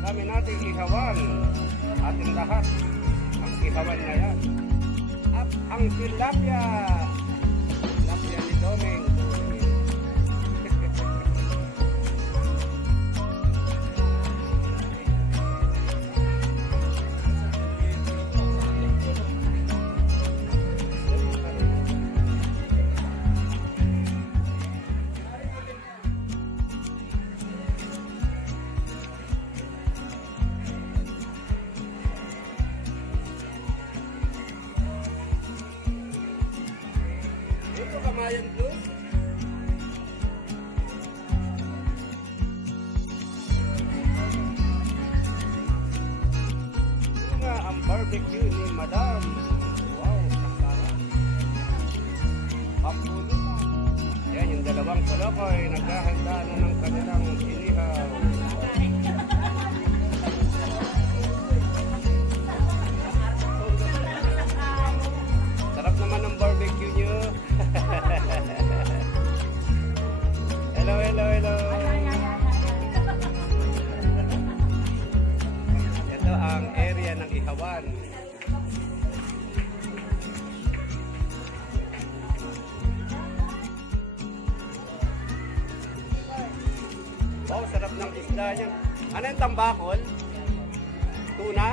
Dami nating ihawan. Ating lahat. Ang ihawan na yan. At ang tilapia. Tilapia ni Doming. Kamayan Blues. Ito nga ang barbecue ni Madam. Wow, kasarap. Pampulutan. Yan, yung dalawang kolokoy naghahanda na ng kanilang inihaw. Sarap naman ang barbecue nyo. Hello, hello, hello. Ito ang area ng ihawan. Wow, sarap ng isda niya. Ano yung tambakol? Tuna?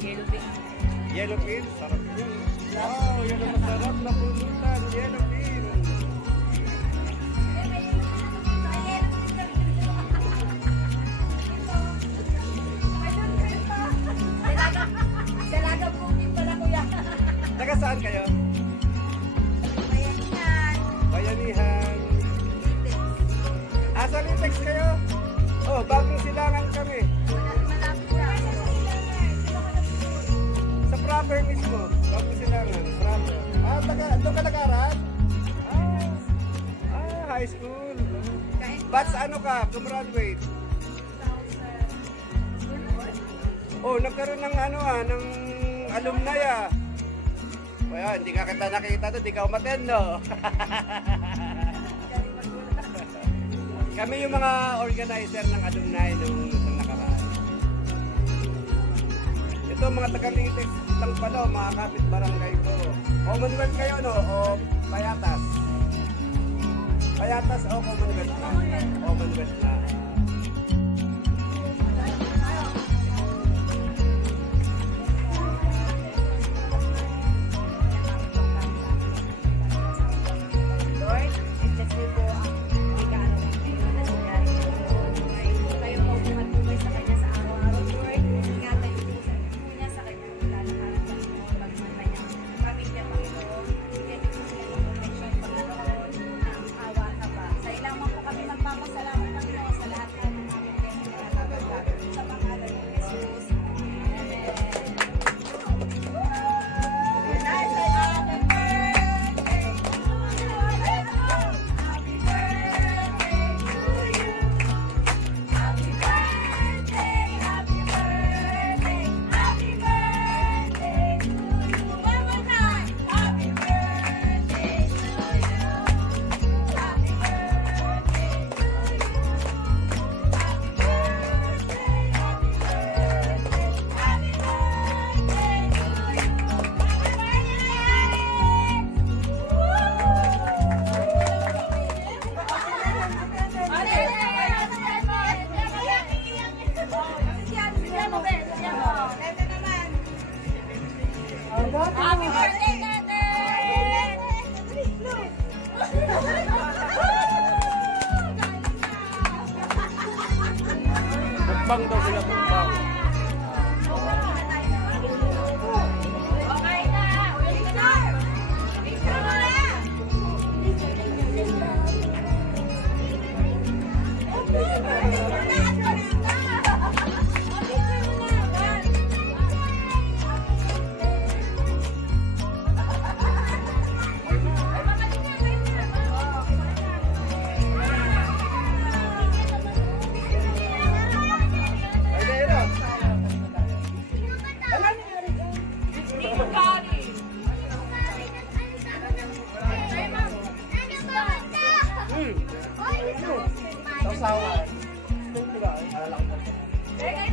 Yellowfin. Yellowfin? Sarap yun. Wow, yan ang masarap na pulutan. Yellowfin. Dalaga po din pala kuya. Taga saan kayo? Bayanihan. Bayanihan. Sa Litex kayo? Oh, bagong silangan kami. Malapit na. Sa proper mismo. Bagong silangan. Proper. Doon ka nag-aral? High school. Batch ano ka? Gumraduate? Oh, nagkaroon ng ng alumni Kaya, hindi ka kita nakita doon, hindi ka umaten, no? Kami yung mga organizer ng alumni nung nakaraan. Ito, mga taga-Litex lang pala, mga kapit-barangay ko. Commonwealth kayo, no? O Payatas? Payatas o Commonwealth na? Commonwealth na. Lord, i-bless niyo po ang pagkaano na nangyari po. Kayo po matubay sa kanya sa araw-araw, Lord. Ingatan niyo po niya sa kanya. Lalakaran po niyo ang pagmanta niya. Pamilya, Panginoon. Bigyan niyo po sila ng protection, Panginoon, ng awa at haba. Sa ilang man po kami magpapasalamat, Panginoon, sa lahat ng aming pinagkakabagay. Sa pangalan ng Jesus. Amen. Happy birthday, Nathan! Mukbang daw sila, mukbang. Okay na! Picture! Picture mo na! Sausawan. Diba? Alala ko. Kaya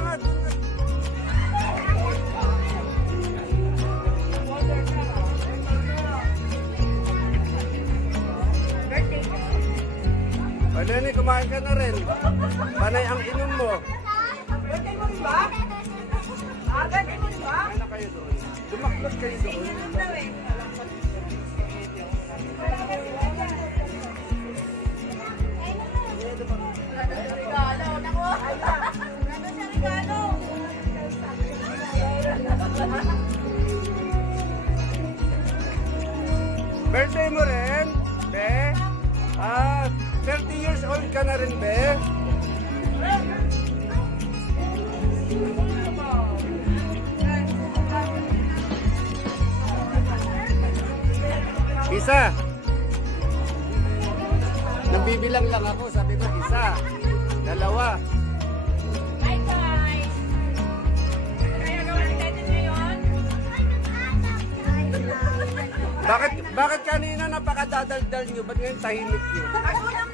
nga, Lenny, kumain ka na rin. Panay ang inom mo. Birthday mo ba? Birthday mo ba? Kumain na kayo doon. Dumaklot kayo doon. Regalo, nako. Ano siya regalo? Birthday mo rin, be? 30 years old ka na rin, be? Isa. Nabibilang lang ako, sabi ko isa. Dalawa. Hi guys! Kaya gawa natin ngayon? Bakit kanina napakadadaldal nyo? Ba't ngayon tahimik nyo? Ako lang